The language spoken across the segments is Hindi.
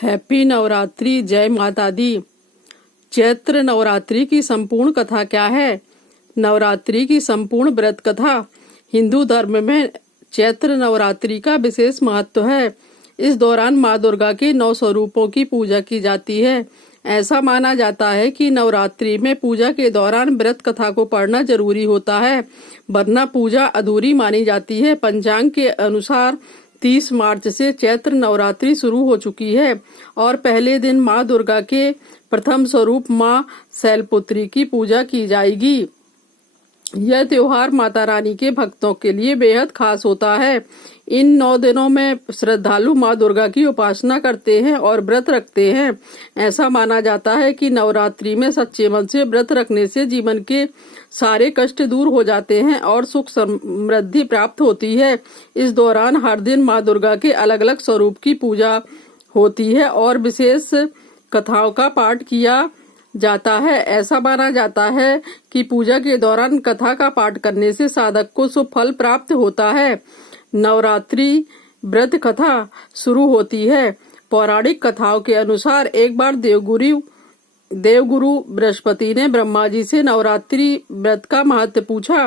हैप्पी नवरात्रि। जय माता दी। चैत्र नवरात्रि की संपूर्ण कथा क्या है? नवरात्रि की संपूर्ण व्रत कथा। हिंदू धर्म में चैत्र नवरात्रि का विशेष महत्व है। इस दौरान माँ दुर्गा के 9 स्वरूपों की पूजा की जाती है। ऐसा माना जाता है कि नवरात्रि में पूजा के दौरान व्रत कथा को पढ़ना जरूरी होता है, वरना पूजा अधूरी मानी जाती है। पंचांग के अनुसार 30 मार्च से चैत्र नवरात्रि शुरू हो चुकी है और पहले दिन माँ दुर्गा के प्रथम स्वरूप माँ शैलपुत्री की पूजा की जाएगी। यह त्योहार माता रानी के भक्तों के लिए बेहद खास होता है। इन 9 दिनों में श्रद्धालु माँ दुर्गा की उपासना करते हैं और व्रत रखते हैं। ऐसा माना जाता है कि नवरात्रि में सच्चे मन से व्रत रखने से जीवन के सारे कष्ट दूर हो जाते हैं और सुख समृद्धि प्राप्त होती है। इस दौरान हर दिन माँ दुर्गा के अलग अलग स्वरूप की पूजा होती है और विशेष कथाओं का पाठ किया जाता है। ऐसा माना जाता है कि पूजा के दौरान कथा का पाठ करने से साधक को शुभ फल प्राप्त होता है। नवरात्रि व्रत कथा शुरू होती है। पौराणिक कथाओं के अनुसार एक बार देवगुरु बृहस्पति ने ब्रह्मा जी से नवरात्रि व्रत का महत्व पूछा।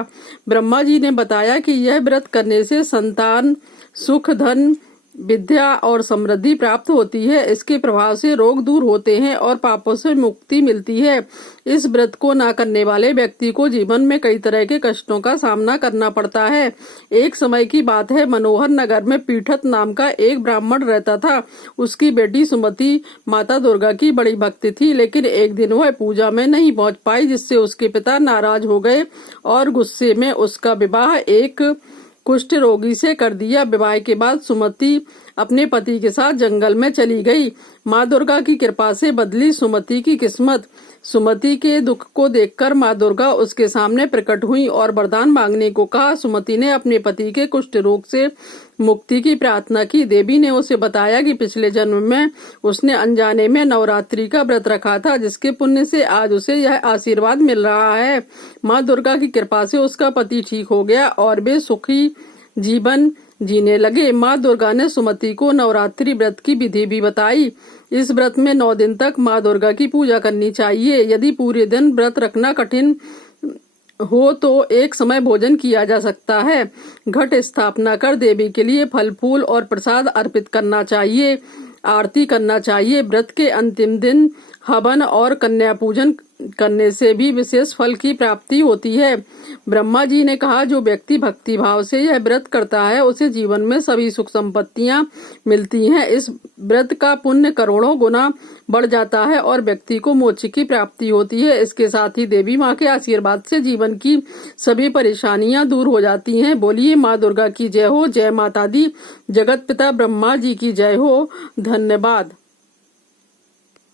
ब्रह्मा जी ने बताया कि यह व्रत करने से संतान, सुख, धन, विद्या और समृद्धि प्राप्त होती है। इसके प्रभाव से रोग दूर होते हैं और पापों से मुक्ति मिलती है। इस व्रत को ना करने वाले व्यक्ति को जीवन में कई तरह के कष्टों का सामना करना पड़ता है। एक समय की बात है, मनोहर नगर में पीठत नाम का एक ब्राह्मण रहता था। उसकी बेटी सुमति माता दुर्गा की बड़ी भक्त थी, लेकिन एक दिन वह पूजा में नहीं पहुंच पाई, जिससे उसके पिता नाराज हो गए और गुस्से में उसका विवाह एक कुष्ठ रोगी से कर दिया। विवाह के बाद सुमति अपने पति के साथ जंगल में चली गई। माँ दुर्गा की कृपा से बदली सुमति की किस्मत। सुमति के दुख को देखकर माँ दुर्गा उसके सामने प्रकट हुई और वरदान मांगने को कहा। सुमति ने अपने पति के कुष्ठ रोग से मुक्ति की प्रार्थना की। देवी ने उसे बताया कि पिछले जन्म में उसने अनजाने में नवरात्रि का व्रत रखा था, जिसके पुण्य से आज उसे यह आशीर्वाद मिल रहा है। माँ दुर्गा की कृपा से उसका पति ठीक हो गया और वे सुखी जीवन जीने लगे। माँ दुर्गा ने सुमति को नवरात्रि व्रत की विधि भी बताई। इस व्रत में 9 दिन तक माँ दुर्गा की पूजा करनी चाहिए। यदि पूरे दिन व्रत रखना कठिन हो तो एक समय भोजन किया जा सकता है। घट स्थापना कर देवी के लिए फल फूल और प्रसाद अर्पित करना चाहिए। आरती करना चाहिए। व्रत के अंतिम दिन हवन और कन्या पूजन करने से भी विशेष फल की प्राप्ति होती है। ब्रह्मा जी ने कहा, जो व्यक्ति भक्ति भाव से यह व्रत करता है उसे जीवन में सभी सुख संपत्तियां मिलती हैं। इस व्रत का पुण्य करोड़ों गुना बढ़ जाता है और व्यक्ति को मोक्ष की प्राप्ति होती है। इसके साथ ही देवी माँ के आशीर्वाद से जीवन की सभी परेशानियां दूर हो जाती हैं। बोलिए माँ दुर्गा की जय हो। जय माता दी। जगत पिता ब्रह्मा जी की जय हो। धन्यवाद।